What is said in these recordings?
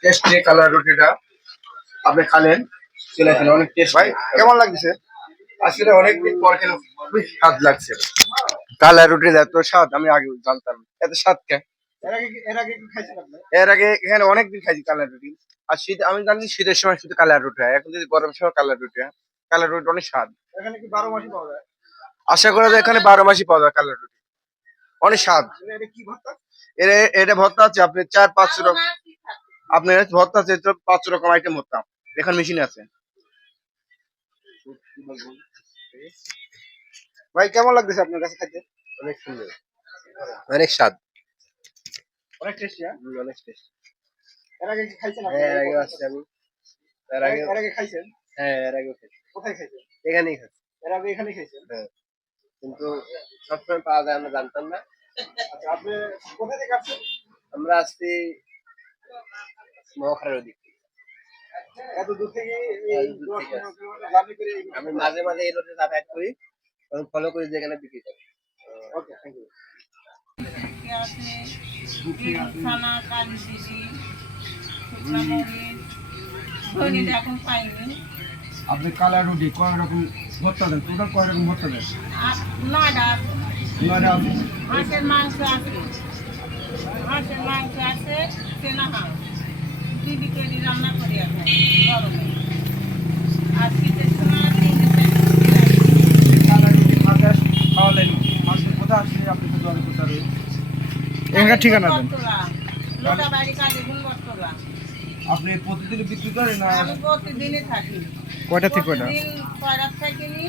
Tasty colour রুটিটা আপনি খালেন চলে অনেক টেস্ট ভাই কেমন লাগছে? আসলে অনেকদিন পর খেলে খুবই স্বাদ লাগছে। কালার রুটির এত স্বাদ আমি আগে জানতাম। না। এত স্বাদ কে? এর আগে কি- এর আগে কি খাইছেন আপনি? এর আগে এখানে অনেকদিন খাইছি কালার রুটি। আর শীত আমি জানি শীতের সময় শুধু কালার রুটি হয়। এখন যদি গরম সময় কালার রুটি হয় কালার রুটি অনেক স্বাদ। এখানে কি বারো মাসই পাওয়া যায়? আশা করা যায় এখানে বারো মাসই পাওয়া যায় কালার রুটি। অনেক স্বাদ। এটা- এটা কি ভর্তা? এটা এটা ভর্তা আছে আপনি চার পাঁচ রকম আপনার ভর্তা আছে তো পাঁচ রকম আইটেম ভর্তা। এখানে মেশিন আছে। ভাই কেমন লাগতেছে আপনার কাছে খাইতে অনেক সুন্দর। অনেক স্বাদ। অনেক টেস্টি হ্যাঁ? অনেক টেস্ট এর আগে কি খাইছেন আপনি? হ্যাঁ এর আগে আসছি আমি। এর আগে এর আগে খাইছেন? হ্যাঁ এর আগে। কোথায় খাইছেন? এখানেই খাচ্ছি এর আগে এখানে খাইছেন? কিন্তু সবসময় পাওয়া যায় আমরা জানতাম না। আচ্ছা আপনি কোথা থেকে আসছেন? আমরা আসছি মহাখারের থেকে। করে এই- আমি মাঝে মাঝে এই রোডে যাতায়াত করি এবং ফলো করি যে এখানে বিক্রি করে। ওকে থ্যাংক ইউ কালি আপনি কালার রুটি কয় রকম ভর্তা দেন? টোটাল কয় রকম ভর্তা দেন। নয়টা আছে হাঁসের মাংস আছে। হাঁসের মাংস আছে চেনা হাঁস। তৈরি রান্না করি এখন গরমে। আর শীতের সময় এখানকার ঠিকানা দেন। আপনি প্রতিদিন বিক্রি করেন না? আমি প্রতিদিনই থাকি। কয়টা থেকে কয়টা? কয়টার থেকে নিই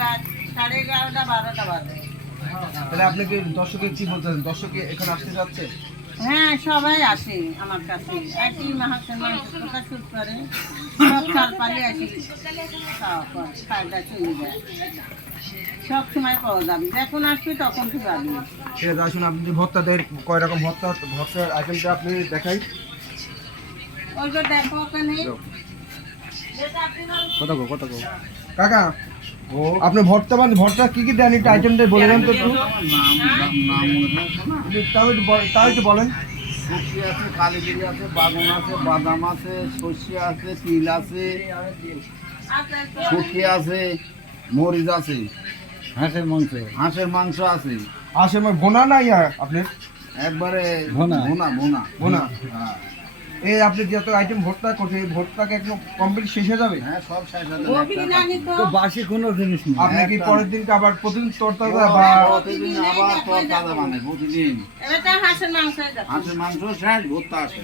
রাত সাড়ে এগারোটা বারোটা বাজে। তাহলে আপনি কি দর্শকের কি বলতেছেন দর্শকে এখানে আসতে যাচ্ছে? হ্যাঁ সবাই আসে আমার কাছে। একই মাংস কথা শুট করে সব পালি আসি। খাওয়া চলে যায়। সব সময় পাওয়া যাবে। যখন আসবে তখন তো যাবি। ঠিক আছে আসুন আপনি যে ভর্তা দেন কয় রকম ভর্তা ভর্তার আইটেমটা আপনি দেখাই। ওই যে দেখো ওখানে। কত গো কত গো? কাকা আপনি ভর্তা মানে ভর্তা কি কি দেন? একটু আইটেমটা বলে দেন তো একটু। তাও একটু তাও একটু বলেন। সর্ষে আছে কালীগিরি আছে বাগান আছে বাদাম আছে সর্ষে আছে তিল আছে আছে মরিচ আছে হাঁসের মাংস হাঁসের মাংস আছে। ভোনা না ইয়া আপনি? একবারে ভোনা। ভোনা ভোনা। ভোনা। হ্যাঁ। এই আপনি যত আইটেম ভর্তা করছে এই ভর্তাকে একদম কমপ্লিট শেষ হয়ে যাবে? হ্যাঁ সব শেষ হয়ে তো। বাসি কোনো জিনিস নেই। আপনি কি পরের দিনকে আবার প্রতিদিন তরতা বা প্রতিদিন আবার বানাই প্রতিদিন। এটা হাঁসের মাংস যাবে হাঁসের মাংস শেষ ভর্তা আসে।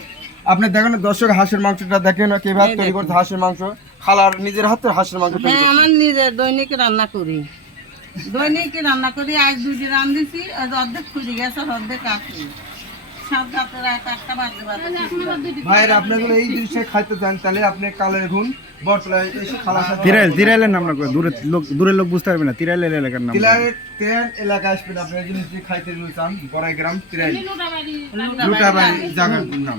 আপনি দেখেন দর্শক হাঁসের মাংসটা দেখেন কীভাবে তৈরি করতে হাঁসের মাংস? খালার নিজের হাতে হাঁসের মাংস তৈরি হ্যাঁ আমার নিজের দৈনিক রান্না করি। দৈনিক রান্না করি আজ দুটি রান্ধিছি আজ অর্ধেক খুঁজে গেছে আর অর্ধেক আছে। ভাইয়ের আপনি যদি এই জিনিসটা খাইতে চান তাহলে আপনি কালের গুণ বটলায় এসে সাথে তিরাইল তিরাইলের নাম না দূরে লোক দূরের লোক বুঝতে পারবে না তিরাইলের এলাকার নাম তিলারের তেল এলাকায় আসবেন আপনি এই জিনিস খাইতে চান বড়াই গ্রাম তিরাইল। লুটাবাড়ি লুটাবাড়ি জায়গার নাম।